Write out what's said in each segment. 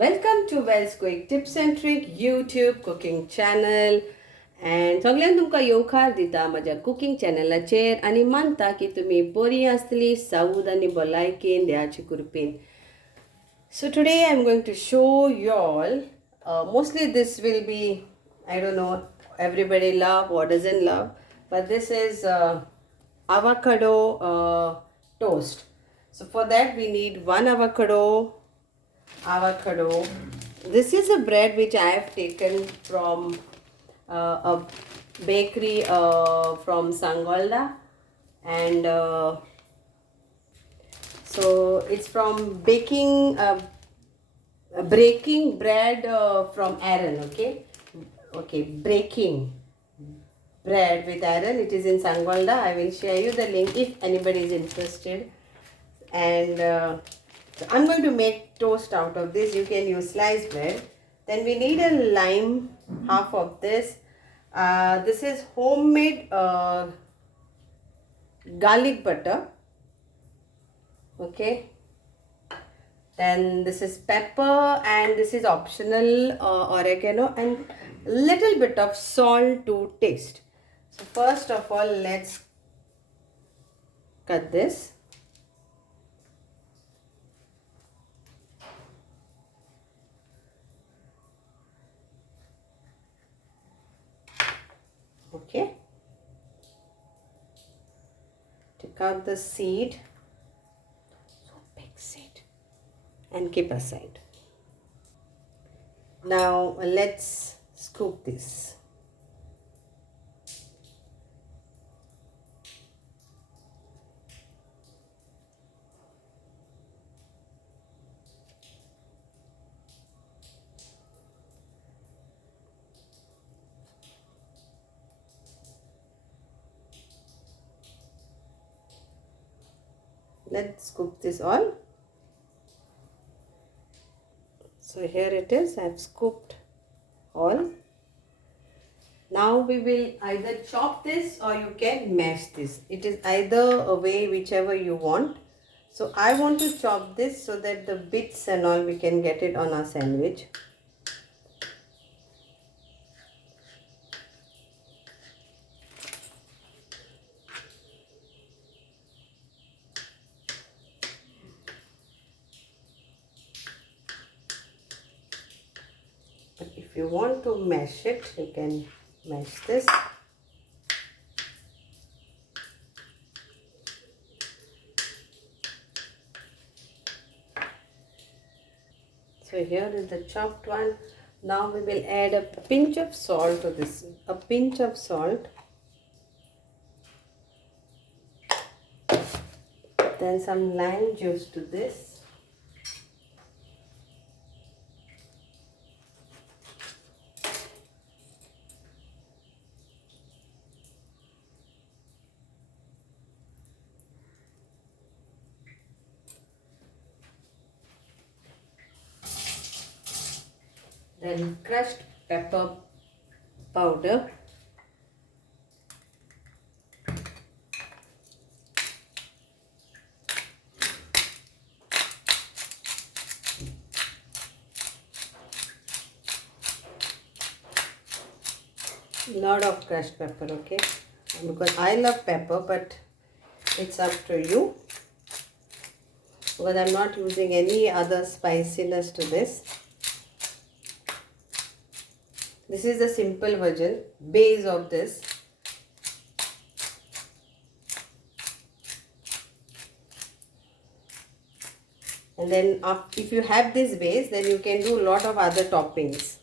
Welcome to Wells Quick Tips and Trick YouTube cooking channel. And सगळ्यांक तुमकां येवकार दिता म्हज्या कुकिंग चॅनलाचेर आनी मानता की तुमी बरीं आसतलीं सावूद आनी भलायकेन देवाचे कृपेन. So today I'm going to show you all, mostly this will be, I don't know, everybody love or doesn't love, but this is avocado toast. So for that we need one avocado. This is a bread which I have taken from a bakery from Sangolda, and so it's from breaking bread from Aaron. Okay, breaking bread with Aaron. It is in Sangolda. I will share you the link if anybody is interested. And I'm going to make toast out of this. You can use sliced bread. Then we need a lime, half of this. This is homemade garlic butter. Okay. Then this is pepper, and this is optional oregano, and little bit of salt to taste. So first of all, let's cut this. Okay, take out the seed, so big seed, and keep aside. Now let's scoop this. Let's scoop this all. So here it is. I've scooped all. Now we will either chop this or you can mash this. It is either a way, whichever you want. So I want to chop this so that the bits and all we can get it on our sandwich. But if you want to mash it, you can mash this. So here is the chopped one. Now we will add a pinch of salt to this. A pinch of salt. Then some lime juice to this. Then crushed pepper powder. Lot of crushed pepper, okay? Because I love pepper, but it's up to you. Because I'm not using any other spiciness to this. This is the simple version, base of this. And then if you have this base, then you can do a lot of other toppings.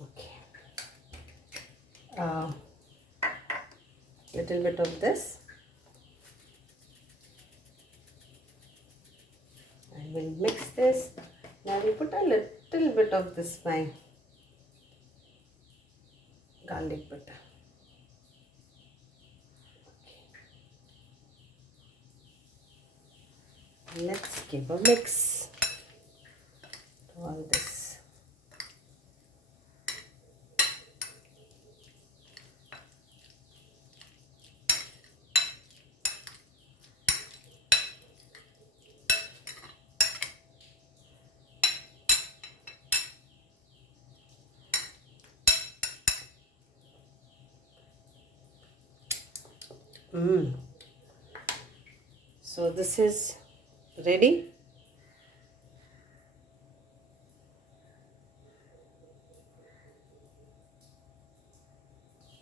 Okay. Little bit of this. I will mix this. Now we put a little bit of this my garlic butter. Okay. Let's give a mix to all this. So this is ready.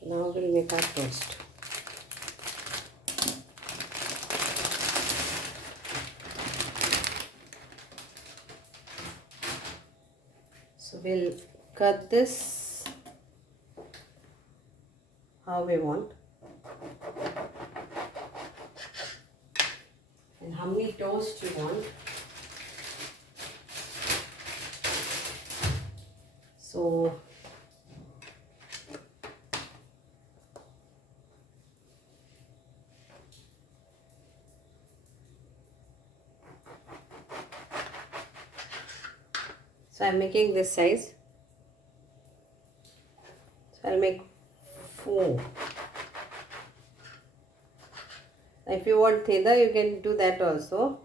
Now we'll make our toast. So we'll cut this how we want. And how many toast you want. So I'm making this size. So I'll make 4. If you want thinner, you can do that also.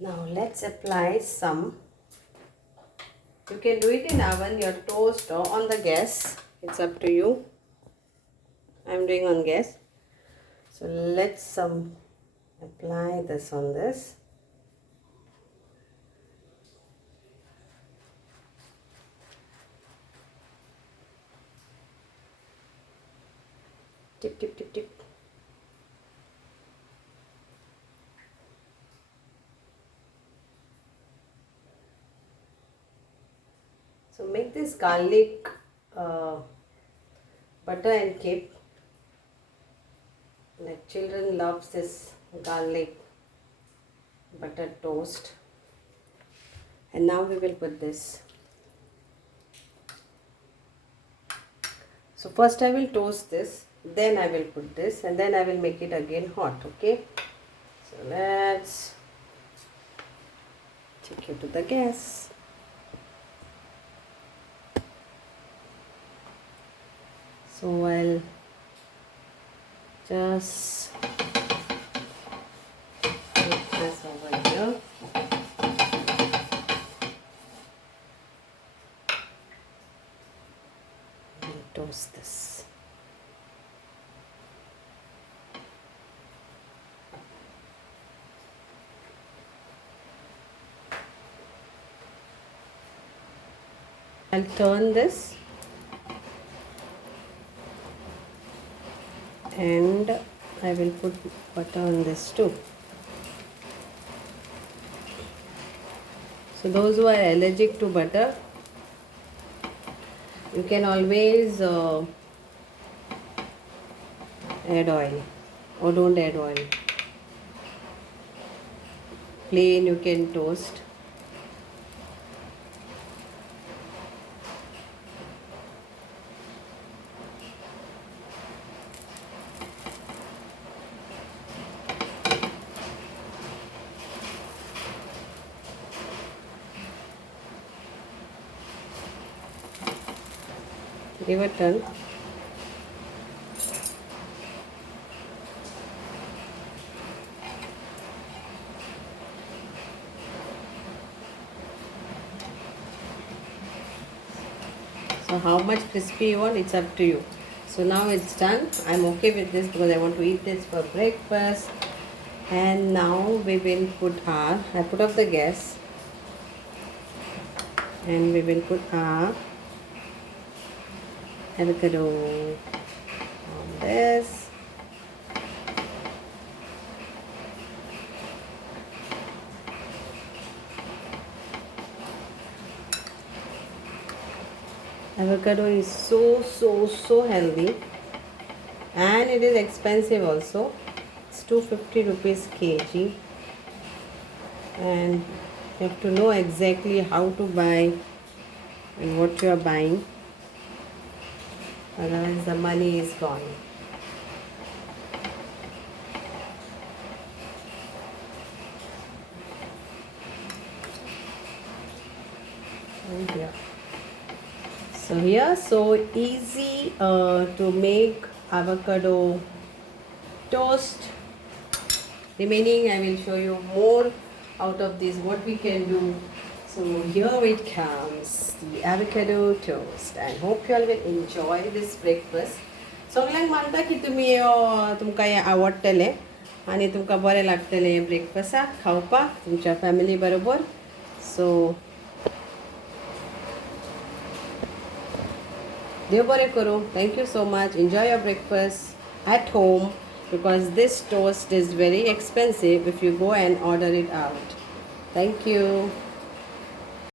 Now let's apply some. You can do it in oven, your toast, or on the gas. It's up to you. I'm doing on gas. So let's apply this on this. Tip, tip, tip, tip. So make this garlic butter and keep. Like children loves this garlic butter toast. And now we will put this. So first I will toast this, then I will put this, and then I will make it again hot, okay? So let's take it to the gas. So I'll just put this over here. And toast this. I'll turn this. And I will put butter on this too. So those who are allergic to butter, you can always add oil, or don't add oil. Plain you can toast. Give a turn. So how much crispy you want, it's up to you. So now it's done. I'm okay with this because I want to eat this for breakfast. And now we will I put off the gas. And we will put our avocado on this. Avocado is so healthy, and it is expensive also. It's 250 rupees kg, and you have to know exactly how to buy and what you are buying, otherwise the money is gone. And here. So here, so easy to make avocado toast. Remaining, I will show you more out of this what we can do. So here it comes, the avocado toast. I hope you all will enjoy this breakfast. सगळ्यांक मानता की तुम्ही तुमकां हें आवडटलें आनी तुमकां बरें लागतलें ब्रेकफास्टाक खावपाक तुमच्या फॅमिली बरोबर. सो देव बरें करूं. Thank you so much. Enjoy your breakfast at home because this toast is very expensive if you go and order it out. Thank you.